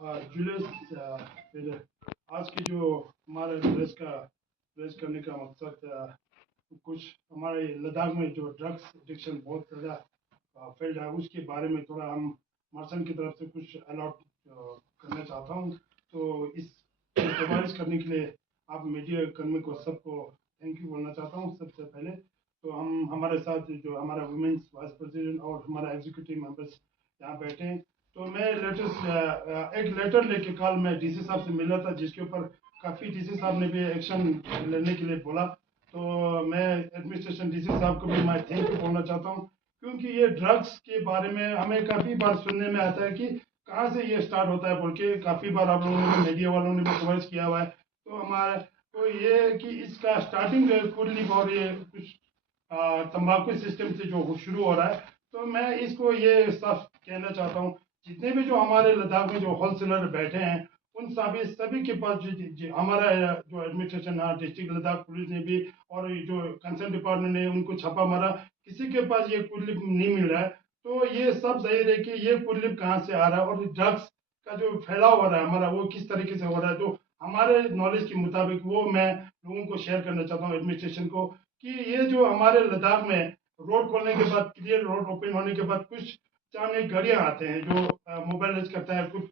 Julius, फिर आज की जो हमारे प्रेस करने का मकसद, कुछ हमारे लद्दाख में जो ड्रग्स एडिक्शन बहुत ज़्यादा फैल रहा है उसके बारे में थोड़ा हम मार्शन की तरफ से कुछ अलॉट करना चाहता हूँ। तो इस गुजारिश करने के लिए आप मीडिया कर्मी को सबको थैंक यू बोलना चाहता हूँ सबसे पहले। तो हम हमारे साथ जो हमारा वुमेन्स वाइस प्रेसिडेंट और हमारा एग्जीक्यूटिव मेंबर्स यहाँ बैठे हैं। तो मैं लेटेस्ट एक लेटर लेके कल मैं डीसी साहब से मिला था, जिसके ऊपर काफ़ी डीसी साहब ने भी एक्शन लेने के लिए बोला। तो मैं एडमिनिस्ट्रेशन डीसी साहब को भी मैं थैंक यू बोलना चाहता हूँ, क्योंकि ये ड्रग्स के बारे में हमें काफ़ी बार सुनने में आता है कि कहाँ से ये स्टार्ट होता है बोल के। काफ़ी बार आप लोगों ने मीडिया वालों ने भी कवरेज किया हुआ है। तो हमारा तो ये है कि इसका स्टार्टिंग जो है कुल्ली और ये कुछ तंबाकू सिस्टम से जो शुरू हो रहा है। तो मैं इसको ये साफ कहना चाहता हूँ, जितने भी जो हमारे लद्दाख में जो होलसेलर बैठे हैं उन सभी के पास हमारा जो एडमिनिस्ट्रेशन डिस्ट्रिक्ट लद्दाख पुलिस ने भी और ये जो कंसर्न डिपार्टमेंट ने उनको छापा मारा, किसी के पास ये कुलिप नहीं मिल रहा है। तो ये सब जाहिर है कि ये कुलिप कहाँ से आ रहा है और ड्रग्स का जो फैलाव हो रहा है हमारा वो किस तरीके से हो रहा है। तो हमारे नॉलेज के मुताबिक वो मैं लोगों को शेयर करना चाहता हूँ एडमिनिस्ट्रेशन को, कि ये जो हमारे लद्दाख में रोड खोलने के बाद, क्लियर रोड ओपन होने के बाद, कुछ चांद गाड़ियां आते हैं जो मोबाइल रेस करता है, कुछ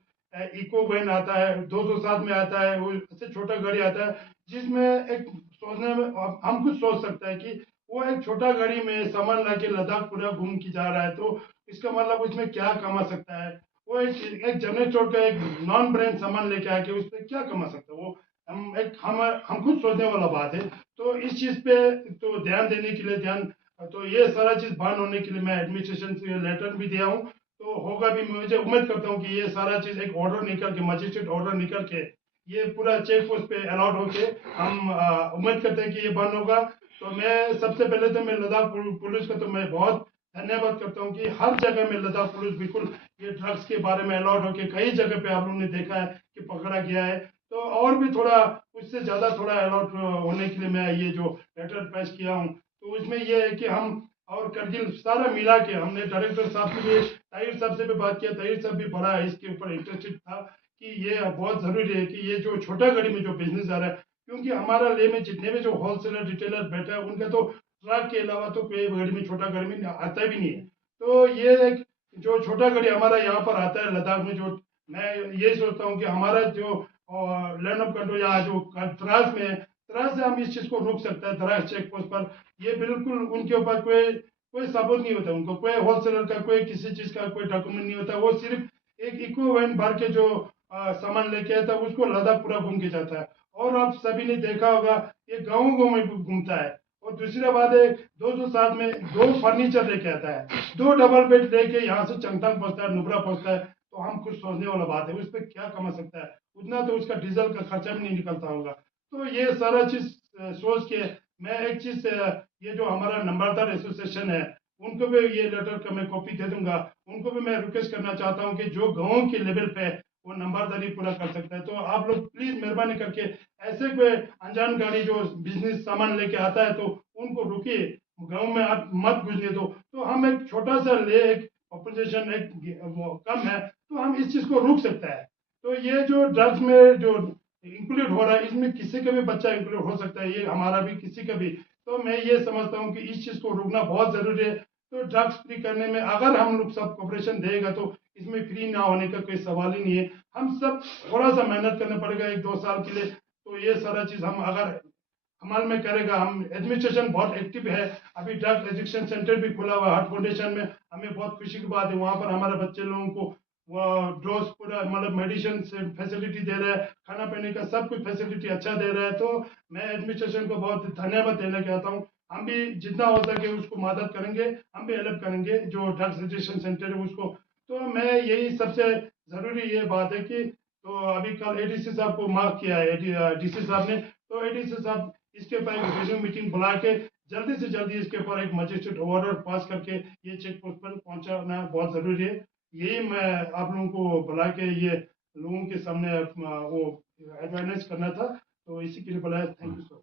इको वैन आता है, 207 में आता है, वो इससे छोटा गाड़ी आता है, जिसमें एक सोचने में हम कुछ सोच सकते हैं कि वो एक छोटा गाड़ी में सामान ला के लद्दाख पूरा घूम के जा रहा है। तो इसका मतलब उसमें क्या कमा सकता है वो? एक जनरल स्टोर का एक नॉन ब्रांड सामान लेके आके उस पर क्या कमा सकता है वो? हम खुद सोचने वाला बात है। तो इस चीज पे तो ध्यान देने के लिए तो ये सारा चीज बंद होने के लिए मैं एडमिनिस्ट्रेशन से लेटर भी दिया हूँ। तो होगा भी, मुझे उम्मीद करता हूँ कि ये सारा चीज एक ऑर्डर निकल के, मजिस्ट्रेट ऑर्डर निकल के ये पूरा चेक पोस्ट पे अलाउड होके हम उम्मीद करते हैं कि ये बंद होगा। तो मैं सबसे पहले तो मैं लद्दाख पुलिस को तो मैं बहुत धन्यवाद करता हूँ कि हर जगह में लद्दाख पुलिस बिल्कुल ये ड्रग्स के बारे में अलाउड होके कई जगह पे आप लोगों ने देखा है कि पकड़ा गया है। तो और भी थोड़ा उससे ज्यादा थोड़ा अलर्ट होने के लिए मैं ये जो लेटर पेश किया हूँ। तो उसमें ये है कि हम और करगिल सारा मिला के हमने डायरेक्टर साहब से भी, ताहिर साहब से भी बात किया। ताहिर साहब भी बड़ा इसके ऊपर इंटरेस्टेड था कि ये बहुत जरूरी है कि ये जो छोटा गाड़ी में जो बिजनेस आ रहा है, क्योंकि हमारा ले में जितने भी जो होलसेलर रिटेलर बैठा है उनका तो ट्रक के अलावा तो कोई गाड़ी में, छोटा गाड़ी में आता भी नहीं है। तो ये एक जो छोटा गाड़ी हमारा यहाँ पर आता है लद्दाख में, जो मैं ये सोचता हूँ कि हमारा जो लैंड ऑफ कंट्रोल यहाँ जो द्रास में है, द्रास से हम इस चीज को रोक सकते हैं। द्रास चेक पोस्ट पर ये बिल्कुल उनके ऊपर कोई कोई सबूत नहीं होता, उनको कोई होलसेलर का कोई किसी चीज का कोई डॉक्यूमेंट नहीं होता। वो सिर्फ एक इको वैन भर के जो सामान लेके आता है उसको लद्दाख पूरा घूम के जाता है। और आप सभी ने देखा होगा ये गाँव गाँव में घूमता है। और दूसरी बात है, 207 में 2 फर्नीचर लेके आता है, 2 डबल बेड लेके यहाँ से चंगथांग पहुंचता है, नुब्रा पहुंचता है। तो हम कुछ सोचने वाला बात है, उस पर क्या कमा सकता है? उतना तो उसका डीजल का खर्चा भी नहीं निकलता होगा। तो ये सारा चीज सोच के मैं एक चीज ये जो हमारा नंबरदार एसोसिएशन है उनको भी ये लेटर का मैं कॉपी दे दूंगा। उनको भी मैं रिक्वेस्ट करना चाहता हूँ कि जो गाँव के लेवल पे वो नंबरदारी पूरा कर सकता है, तो आप लोग प्लीज मेहरबानी करके ऐसे कोई अनजान गाड़ी जो बिजनेस सामान लेके आता है तो उनको रुकिए, गांव में आप मत घुसने दो। तो हम एक छोटा सा ले, एक पॉपुलेशन एक वो कम है, तो हम इस चीज को रोक सकता है। तो ये जो ड्रग्स में जो इंक्लूड हो रहा है इसमें किसी का भी बच्चा इंक्लूड हो सकता है, ये हमारा भी किसी का भी। तो मैं ये समझता हूँ कि इस चीज को रोकना बहुत जरूरी है। तो ड्रग्स फ्री करने में अगर हम लोग सब कॉपरेशन देगा तो इसमें फ्री ना होने का कोई सवाल ही नहीं है। हम सब थोड़ा सा मेहनत करना पड़ेगा 1-2 साल के लिए। तो ये सारा चीज हम अगर अमल में करेगा, हम एडमिनिस्ट्रेशन बहुत एक्टिव है। अभी ड्रग एडिक्शन सेंटर भी खुला हुआ है हार्ट फाउंडेशन में, हमें बहुत खुशी की बात है। वहाँ पर हमारे बच्चे लोगों को वो डोज पूरा मतलब मेडिसिन से फैसिलिटी दे रहा है, खाना पीने का सब कुछ फैसिलिटी अच्छा दे रहा है। तो मैं एडमिनिस्ट्रेशन को बहुत धन्यवाद देना चाहता हूँ। हम भी जितना हो सके उसको मदद करेंगे, हम भी हेल्प करेंगे जो ड्रग्स एडिक्शन सेंटर है उसको। तो मैं यही सबसे जरूरी ये बात है कि तो अभी कल एडीसी साहब को मार्क किया है डीसी साहब ने। तो एडीसी साहब इसके ऊपर एक रिव्यू मीटिंग बुला के जल्दी से जल्दी इसके ऊपर एक मजिस्ट्रेट ऑर्डर पास करके ये चेक पोस्ट पर पहुंचाना बहुत जरूरी है। यही मैं आप लोगों को बुला के ये लोगों के सामने वो अवेयरनेस करना था। तो इसी के लिए बुलाया। Thank you so much.